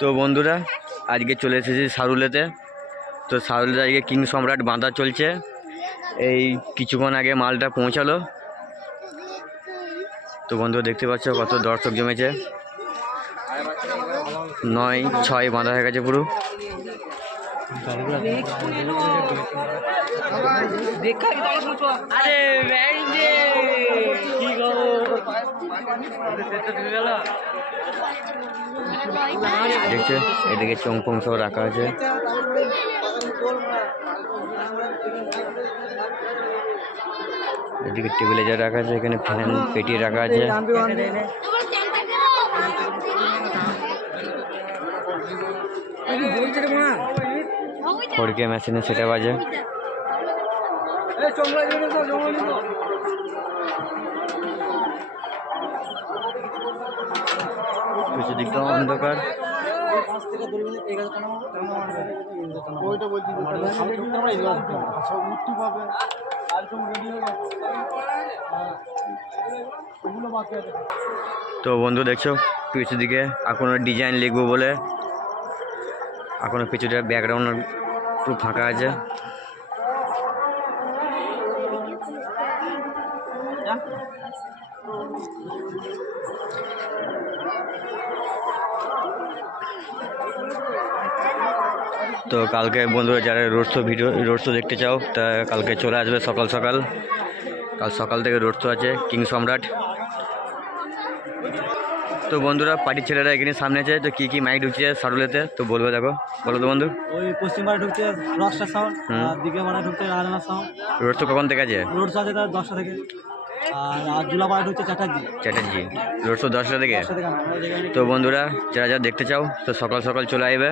তো বন্ধুরা আজকে চলে এসেছি সারুলেতে। তো সারুলেতে আজকে কিং সম্রাট বাঁধা চলছে। এই কিছুক্ষণ আগে মালটা পৌঁছালো। তো বন্ধুরা দেখতে পাচ্ছ কত দর্শক জমেছে। 9-6 বাঁধা হয়ে গেছে পুরো। দেখছে এদিকে চংপং সব রাখা আছে। এদিকে টেবিলে যা রাখা আছে, এখানে ফ্যান পেটি রাখা আছে। খড়কে মেশিনে সেটা বাজে। কিছু দিকটা অন্ধকার। তো বন্ধু দেখছো পিছু দিকে এখনো ডিজাইন লিখবো বলে এখনো পিছুটা ব্যাকগ্রাউন্ড একটু ফাঁকা আছে। তো কালকে বন্ধুরা যারা রোড শো দেখতে চাও তা কালকে চলে আসবে সকাল সকাল। কাল সকাল থেকে রোড শো আছে কিং সম্রাট। তো বন্ধুরা পার্টির ছেলেরা এখানে সামনে আছে। তো কি মাইক ঢুকছে সারুলেতে তো বলবে, দেখো বলো তো বন্ধু। ওই পশ্চিমবাড়ি ঢুকছে রকস্টার সাউন্ড, আর দিকে বাড়া ঢুকছে রাজনা সাউন্ড। রোড শো কখন থেকে আছে? রোড শো আছে তার 10টা থেকে। আর জুলাপাড়া ঢুকছে চ্যাটার্জি। রোড শো 10টা থেকে। তো বন্ধুরা যারা দেখতে চাও তো সকাল সকাল চলে আসবে।